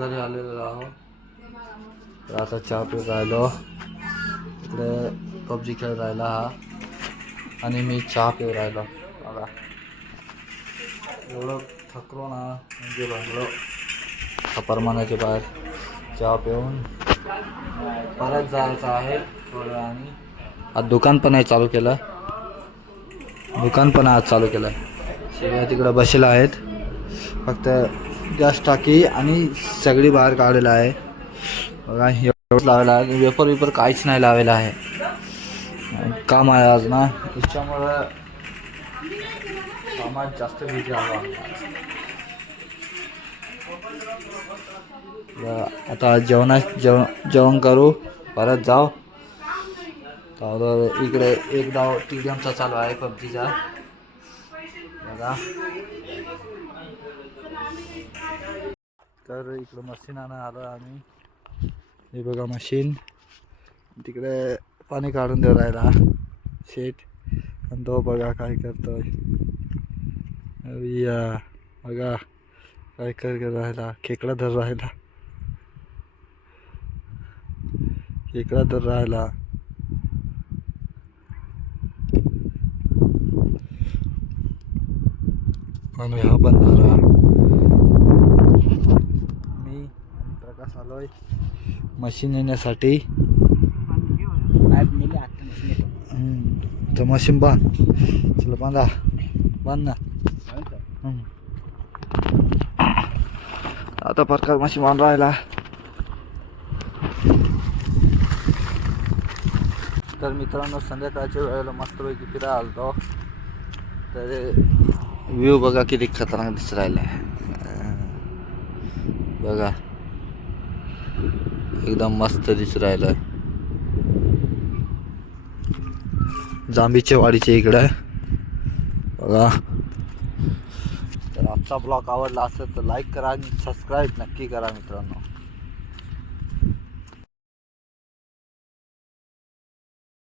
घरी आलेलो आहोत. तर आता चहा पिऊन राहिलो. इकडे पबजी खेळ राहिला हा आणि मी चहा पिऊ राहिलो. बघा एवढं थकलो ना, म्हणजे भांडलो अपारमानाच्या बाहेर. चहा पिऊन परत जायचं आहे थोडं. आणि आज दुकान पण आहे चालू केलं. आज चालू केलं. सगळ्या तिकडं बसलेला आहेत. फक्त गॅस टाकी आणि सगळी बाहेर काढलेला आहे. बघा एवढं लावलेलं आहे. वेपर काहीच नाही लावलेलं आहे. काम आहे आज ना, त्याच्यामुळं कामात जास्त बिझी आलो. आता जेवण करू, परत जाऊ. तर इकडे एक डाव टीडीएमचा चालू आहे पबजीचा. बघा तर इकडं मशीन आणा आलो आम्ही. हे बघा मशीन. तिकडे पाणी काढून देऊ राहिला शेट. आणि तो बघा काय करतोय. या बघा काय कर राहिला. खेकडा धर राहिला. आणि हा बंधारा. मी प्रकाश आलोय मशीन येण्यासाठी. तर मशीन बांध. चला बांध ना. आता प्रकाश मशीन बांध राहिला. तर मित्रांनो संध्याकाळच्या वेळेला मस्तपैकी फिरायला आलतो. तर व्ह्यू बघा किती खतरनाक दिसत राहिला आहे. बघा एकदम मस्त दिसत राहिलं. जांभीच्या वाडीच्या इकडे बघा. तर आजचा ब्लॉग आवडला असेल तर लाईक करा आणि सबस्क्राईब नक्की करा मित्रांनो.